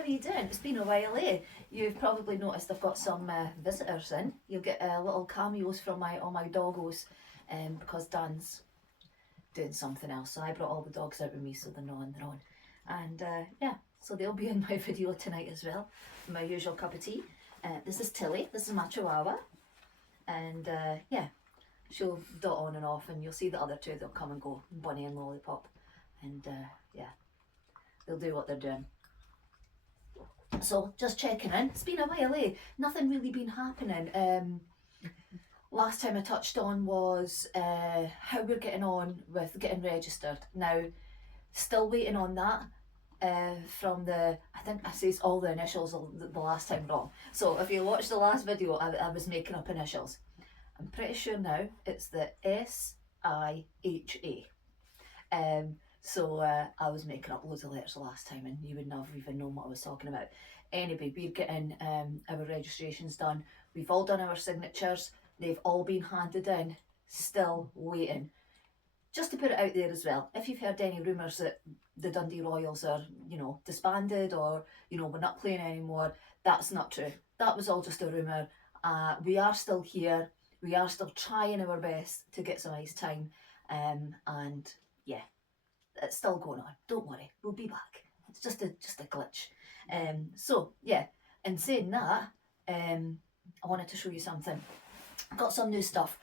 How are you doing? It's been a while, eh? You've probably noticed I've got some visitors in. You'll get little cameos from all my doggos, because Dan's doing something else. So I brought all the dogs out with me, so they're not on their own. And yeah, so they'll be in my video tonight as well. My usual cup of tea. This is Tilly. This is my Chihuahua, and yeah, she'll dot on and off, and you'll see the other two. They'll come and go, Bunny and Lollipop, and yeah, they'll do what they're doing. So just checking in. It's been a while, eh? Nothing really been happening. Last time I touched on was how we're getting on with getting registered. Now, still waiting on that from I think I says all the initials the last time wrong. So if you watched the last video, I was making up initials. I'm pretty sure now it's the SIHA. So I was making up loads of letters the last time and you wouldn't have even known what I was talking about. Anyway, we're getting our registrations done. We've all done our signatures. They've all been handed in. Still waiting. Just to put it out there as well, if you've heard any rumours that the Dundee Royals are, disbanded or, we're not playing anymore, that's not true. That was all just a rumour. We are still here. We are still trying our best to get some ice time. And yeah, it's still going on. Don't worry, we'll be back. It's just a glitch. So yeah, in saying that, I wanted to show you something. Got some new stuff.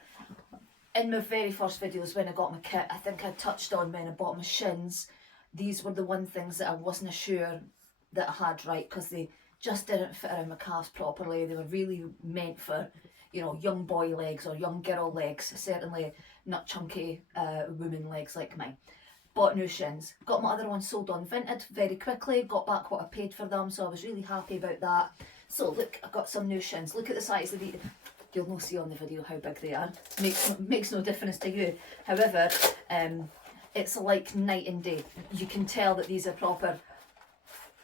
In my very first videos when I got my kit, I think I touched on when I bought my shins. These were the one things that I wasn't sure that I had right, because they just didn't fit around my calves properly. They were really meant for, young boy legs or young girl legs, certainly not chunky woman legs like mine. Bought new shins. Got my other ones sold on Vinted very quickly, got back what I paid for them, so I was really happy about that. So look, I've got some new shins. Look at the size of these. You'll not see on the video how big they are. Makes no difference to you. However, it's like night and day. You can tell that these are proper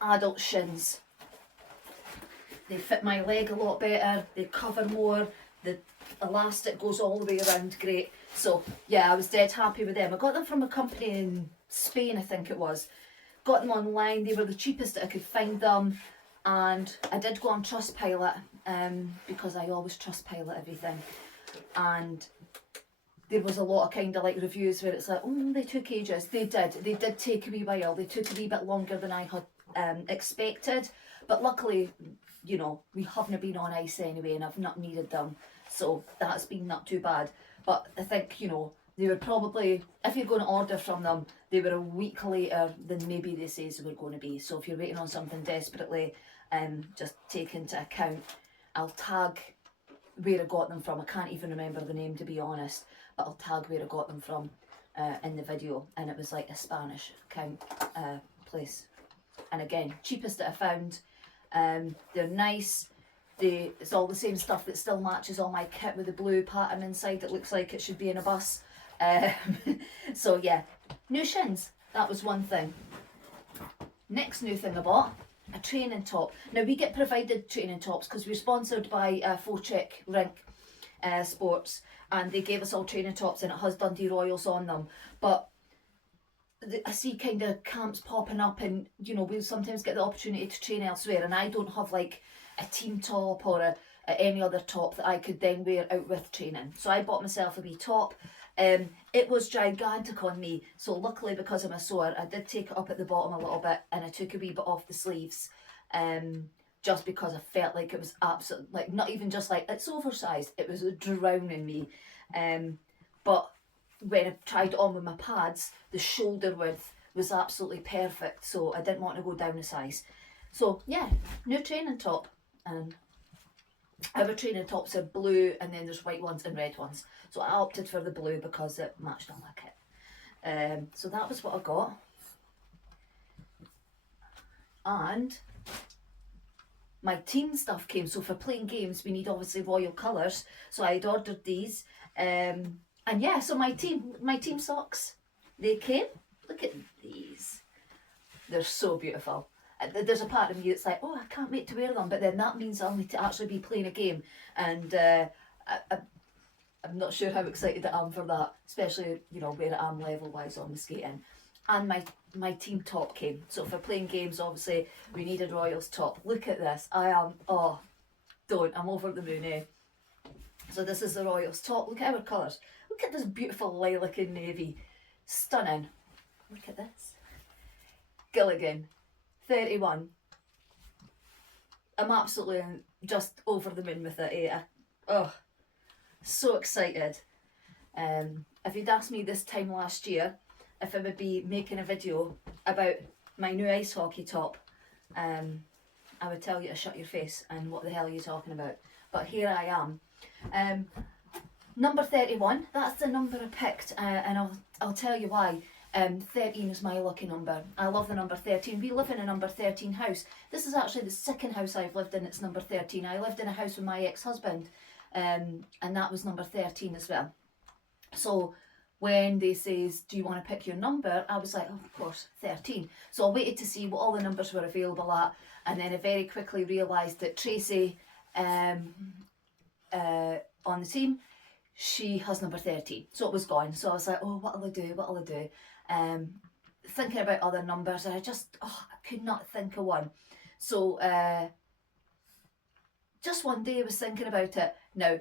adult shins. They fit my leg a lot better. They cover more. The elastic goes all the way around great. So yeah, I was dead happy with them. I got them from a company in Spain, I think it was. Got them online. They were the cheapest that I could find them. And I did go on Trustpilot, because I always Trustpilot everything. And there was a lot of kind of like reviews where it's like, oh, they took ages. They did take a wee while. They took a wee bit longer than I had expected. But luckily, we haven't been on ice anyway, and I've not needed them. So that's been not too bad. But I think, they were probably, if you're going to order from them, they were a week later than maybe they say they were going to be. So if you're waiting on something desperately, just take into account. I'll tag where I got them from. I can't even remember the name, to be honest, but I'll tag where I got them from in the video. And it was like a Spanish place. And again, cheapest that I found. They're nice. It's all the same stuff that still matches all my kit with the blue pattern inside. It looks like it should be in a bus. So yeah, new shins. That was one thing. Next new thing I bought, a training top. Now we get provided training tops because we're sponsored by Check Rink Sports, and they gave us all training tops and it has Dundee Royals on them. But I see kind of camps popping up, and we'll sometimes get the opportunity to train elsewhere, and I don't have like a team top or any other top that I could then wear out with training. So I bought myself a wee top. It was gigantic on me, so luckily because I'm a sewer, I did take it up at the bottom a little bit, and I took a wee bit off the sleeves, just because I felt like it was absolutely, like, not even just like it's oversized, it was drowning me. But when I tried it on with my pads, the shoulder width was absolutely perfect, so I didn't want to go down a size. So yeah, new training top. Our training tops are blue, and then there's white ones and red ones. So I opted for the blue because it matched on my kit. So that was what I got. And my team stuff came. So for playing games, we need obviously royal colours. So I had ordered these. And yeah, so my team socks, they came. Look at these. They're so beautiful. There's a part of me that's like, oh, I can't wait to wear them, but then that means I'll need to actually be playing a game, and I'm not sure how excited I am for that, especially where I am level wise on the skating. and my team top came. So for playing games, obviously we needed Royals top. Look at this. I am, oh, I'm over the moon, eh? So this is the Royals top. Look at our colours. Look at this beautiful lilac and navy. Stunning. Look at this. Gilligan, 31. I'm absolutely just over the moon with it, eh? Oh, so excited. If you'd asked me this time last year if I would be making a video about my new ice hockey top, I would tell you to shut your face and what the hell are you talking about. But here I am. Number 31, that's the number I picked, and I'll tell you why. 13 is my lucky number. I love the number 13. We live in a number 13 house. This is actually the second house I've lived in, it's number 13. I lived in a house with my ex-husband, and that was number 13 as well. So when they says, do you want to pick your number? I was like, oh, of course, 13. So I waited to see what all the numbers were available at, and then I very quickly realised that Tracy on the team, she has number 13. So it was gone. So I was like, oh, what'll I do? Thinking about other numbers, and I could not think of one. So just one day I was thinking about it. Now,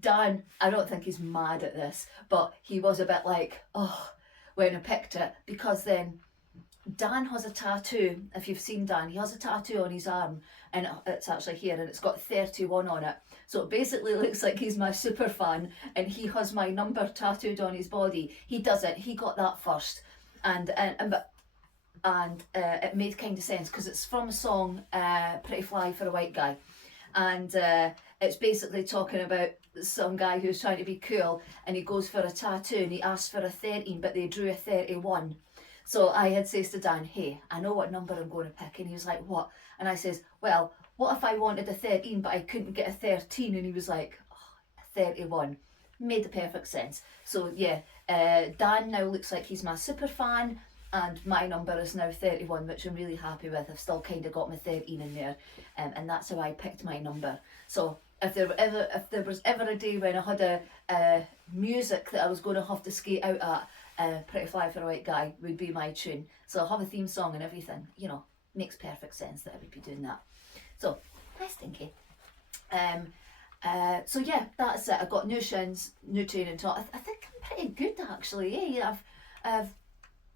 Dan, I don't think he's mad at this, but he was a bit like, oh, when I picked it, because then Dan has a tattoo. If you've seen Dan, he has a tattoo on his arm, and it's actually here, and it's got 31 on it. So it basically looks like he's my super fan, and he has my number tattooed on his body. He doesn't. He got that first, and it made kind of sense because it's from a song, "Pretty Fly for a White Guy," and it's basically talking about some guy who's trying to be cool, and he goes for a tattoo, and he asks for a 13, but they drew a 31. So I had says to Dan, hey, I know what number I'm going to pick. And he was like, what? And I says, well, what if I wanted a 13 but I couldn't get a 13? And he was like, oh, 31. Made the perfect sense. So yeah, Dan now looks like he's my super fan, and my number is now 31, which I'm really happy with. I've still kind of got my 13 in there, and that's how I picked my number. So if there was ever a day when I had a music that I was going to have to skate out at, Pretty Fly for a White Guy would be my tune. So I'll have a theme song and everything, you know, makes perfect sense that I would be doing that. So, nice stinky. So yeah, that's it. I've got new shins, new training top. I think I'm pretty good actually. Yeah, I've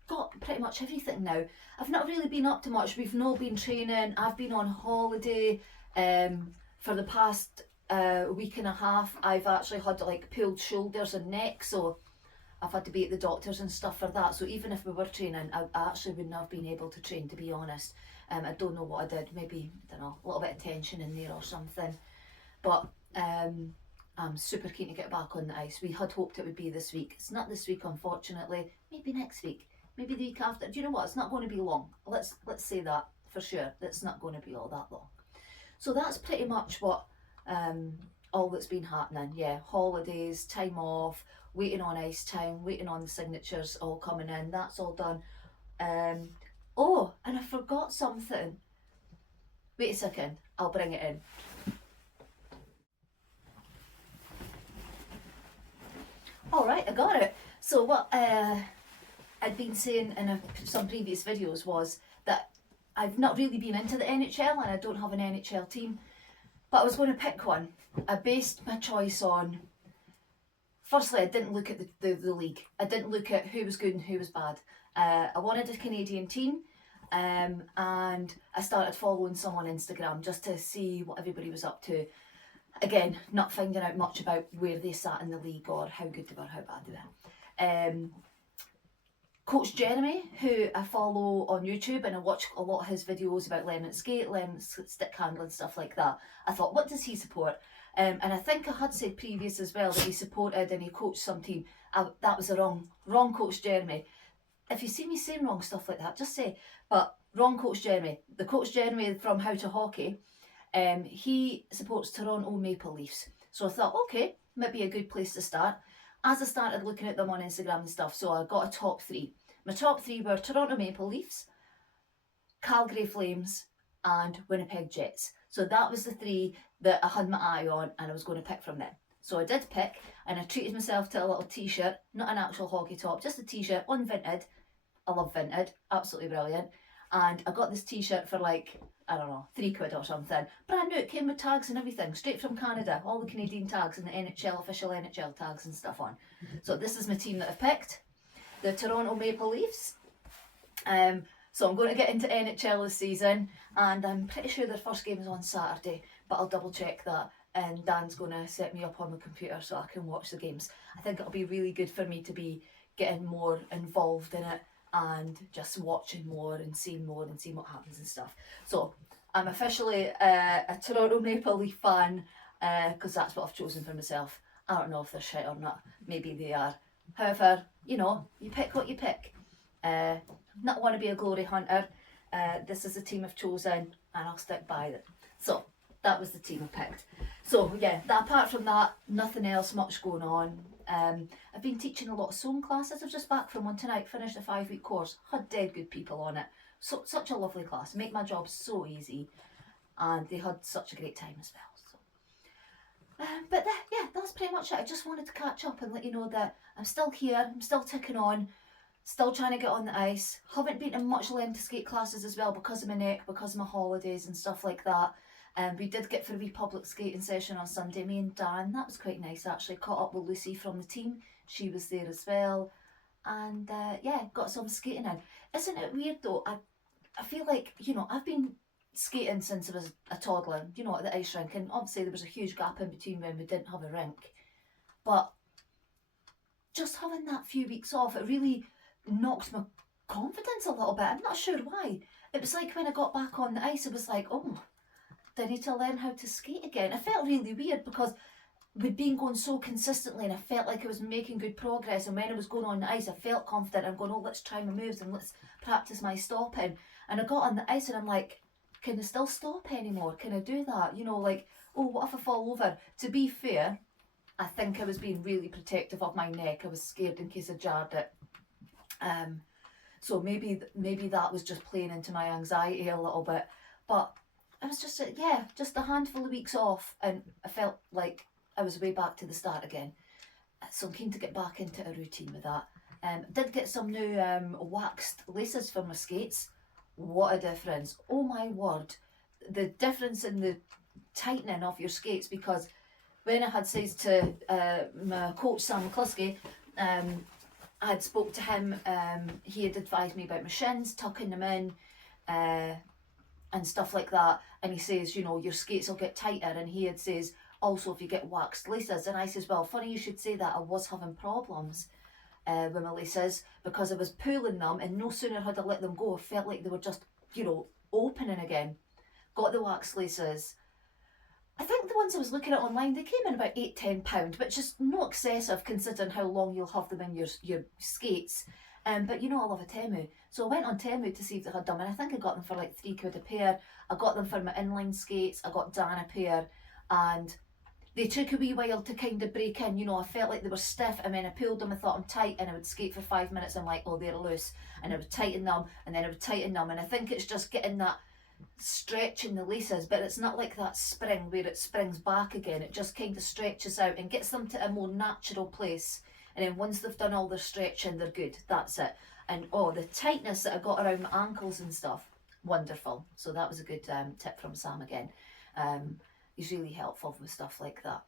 got pretty much everything now. I've not really been up to much. We've not been training. I've been on holiday for the past week and a half. I've actually had like pulled shoulders and neck, so I've had to be at the doctors and stuff for that. So even if we were training, I actually wouldn't have been able to train, to be honest. I don't know what I did. Maybe, I don't know, a little bit of tension in there or something. But I'm super keen to get back on the ice. We had hoped it would be this week. It's not this week, unfortunately. Maybe next week. Maybe the week after. Do you know what? It's not going to be long. Let's say that for sure. It's not going to be all that long. So that's pretty much what all that's been happening. Yeah, holidays, time off, waiting on ice time, waiting on the signatures all coming in. That's all done. Oh, and I forgot something. Wait a second, I'll bring it in. All right, I got it. So what I'd been saying in some previous videos was that I've not really been into the NHL, and I don't have an NHL team, but I was going to pick one. I based my choice on, firstly, I didn't look at the league. I didn't look at who was good and who was bad. I wanted a Canadian team, and I started following some on Instagram just to see what everybody was up to. Again, not finding out much about where they sat in the league or how good they were, how bad they were. Coach Jeremy, who I follow on YouTube, and I watch a lot of his videos about learning to skate, learning stick handling, stuff like that. I thought, what does he support? And I think I had said previous as well that he supported and he coached some team. That was the wrong Coach Jeremy. If you see me saying wrong stuff like that, just say, but wrong Coach Jeremy. The Coach Jeremy from How to Hockey, he supports Toronto Maple Leafs. So I thought, okay, might be a good place to start. As I started looking at them on Instagram and stuff, so I got a top three. My top three were Toronto Maple Leafs, Calgary Flames, and Winnipeg Jets. So that was the three that I had my eye on, and I was going to pick from them. So I did pick, and I treated myself to a little t-shirt, not an actual hockey top, just a t-shirt, unvented, I love vintage, absolutely brilliant. And I got this t-shirt for like, I don't know, £3 or something. Brand new, it came with tags and everything, straight from Canada, all the Canadian tags and the NHL, official NHL tags and stuff on. So this is my team that I've picked, the Toronto Maple Leafs. So I'm going to get into NHL this season, and I'm pretty sure their first game is on Saturday, but I'll double check that. And Dan's going to set me up on the computer so I can watch the games. I think it'll be really good for me to be getting more involved in it and just watching more and seeing what happens and stuff. So I'm officially a Toronto Maple Leaf fan, because that's what I've chosen for myself. I don't know if they're shit or not. Maybe they are. However, you pick what you pick. Not want to be a glory hunter. This is the team I've chosen, and I'll stick by it. So that was the team I picked. So yeah, apart from that, nothing else much going on. I've been teaching a lot of sewing classes. I was just back from one tonight, finished a 5-week course, had dead good people on it. So such a lovely class, make my job so easy, and they had such a great time as well. So, yeah, that's pretty much it. I just wanted to catch up and let you know that I'm still here, I'm still ticking on, still trying to get on the ice. Haven't been to much learn to skate classes as well because of my neck, because of my holidays and stuff like that. We did get for a wee public skating session on Sunday, me and Dan. That was quite nice actually. Caught up with Lucy from the team. She was there as well. And yeah, got some skating in. Isn't it weird though? I feel like, I've been skating since I was a toddler, at the ice rink. And obviously there was a huge gap in between when we didn't have a rink. But just having that few weeks off, it really knocked my confidence a little bit. I'm not sure why. It was like when I got back on the ice, it was like, oh, I need to learn how to skate again. It felt really weird because we'd been going so consistently and I felt like I was making good progress, and when I was going on the ice I felt confident. I'm going, oh, let's try my moves and let's practice my stopping. And I got on the ice and I'm like, can I still stop anymore? Can I do that? Oh, what if I fall over? To be fair, I think I was being really protective of my neck. I was scared in case I jarred it. So maybe that was just playing into my anxiety a little bit. But I was just a handful of weeks off, and I felt like I was way back to the start again. So I'm keen to get back into a routine with that. Did get some new waxed laces for my skates. What a difference. Oh my word. The difference in the tightening of your skates, because when I had said to my coach Sam McCluskey, I had spoke to him, he had advised me about my shins, tucking them in, and stuff like that, and he says, your skates will get tighter, and he had says also if you get waxed laces. And I says, well, funny you should say that, I was having problems with my laces because I was pulling them, and no sooner had I let them go, I felt like they were just opening again. Got the wax laces. I think the ones I was looking at online, they came in about £8-10, which is not excessive considering how long you'll have them in your skates. But I love a Temu. So I went on Temu to see if they had them, and I think I got them for like £3 a pair. I got them for my inline skates. I got Dan a pair, and they took a wee while to kind of break in. I felt like they were stiff, and then I pulled them, I thought I'm tight, and I would skate for 5 minutes, I'm like, oh, they're loose. And I would tighten them, and then I would tighten them, and I think it's just getting that stretch in the laces, but it's not like that spring where it springs back again. It just kind of stretches out and gets them to a more natural place, and then once they've done all their stretching, they're good. That's it. And the tightness that I got around my ankles and stuff, wonderful. So that was a good tip from Sam again. He's really helpful with stuff like that.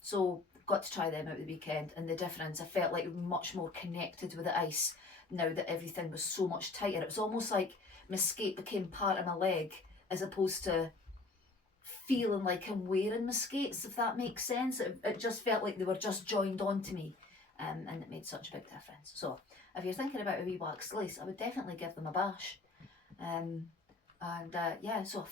So got to try them out the weekend, and the difference, I felt like much more connected with the ice now that everything was so much tighter. It was almost like my skate became part of my leg, as opposed to feeling like I'm wearing my skates, if that makes sense. It just felt like they were just joined onto me, and it made such a big difference. So if you're thinking about a wee wax lace, I would definitely give them a bash. So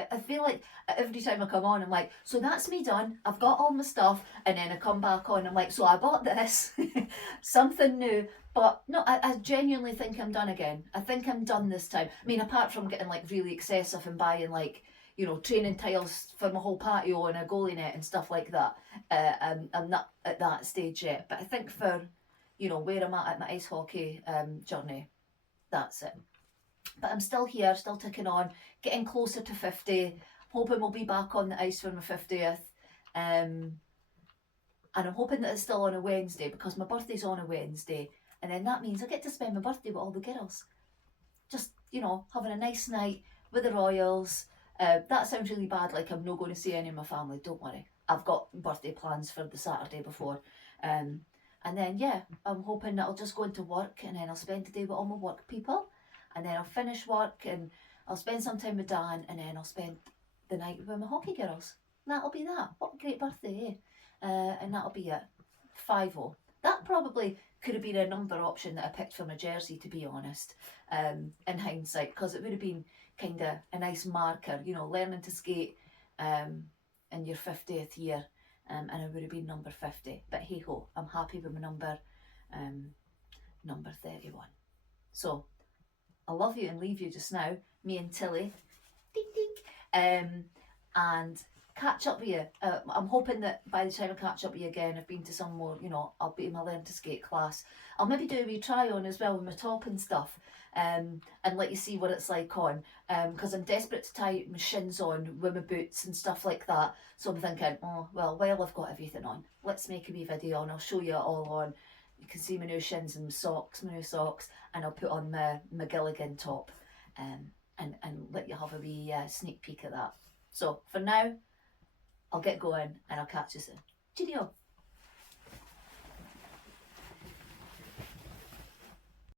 I feel like every time I come on, I'm like, so that's me done, I've got all my stuff, and then I come back on, I'm like, so I bought this, something new. But no, I genuinely think I'm done again. I think I'm done this time. I mean, apart from getting like really excessive and buying like, training tiles for my whole patio and a goalie net and stuff like that. I'm not at that stage yet. But I think for, where I'm at my ice hockey journey, that's it. But I'm still here, still ticking on, getting closer to 50, hoping we'll be back on the ice for my 50th. And I'm hoping that it's still on a Wednesday, because my birthday's on a Wednesday. And then that means I get to spend my birthday with all the girls. Just, you know, having a nice night with the Royals. That sounds really bad, like I'm not going to see any of my family. Don't worry. I've got birthday plans for the Saturday before. Um, and then, yeah, I'm hoping that I'll just go into work and then I'll spend the day with all my work people. And then I'll finish work and I'll spend some time with Dan and then I'll spend the night with my hockey girls. That'll be that. What a great birthday, eh? And that'll be it. 5-0. That probably could have been a number option that I picked for my jersey, to be honest, in hindsight, because it would have been kind of a nice marker, you know, learning to skate in your 50th year, and it would have been number 50. But hey ho, I'm happy with my number 31. So I'll love you and leave you just now, me and Tilly, ding ding, and catch up with you. I'm hoping that by the time I catch up with you again, I've been to some more, you know, I'll be in my learn to skate class. I'll maybe do a wee try on as well with my top and stuff, and let you see what it's like on, because I'm desperate to tie my shins on with my boots and stuff like that. So I'm thinking, oh, well, while I've got everything on, let's make a wee video and I'll show you it all on. You can see my new shins and my new socks, and I'll put on my Gilligan top, and let you have a wee sneak peek at that. So for now, I'll get going and I'll catch you soon. Cheerio!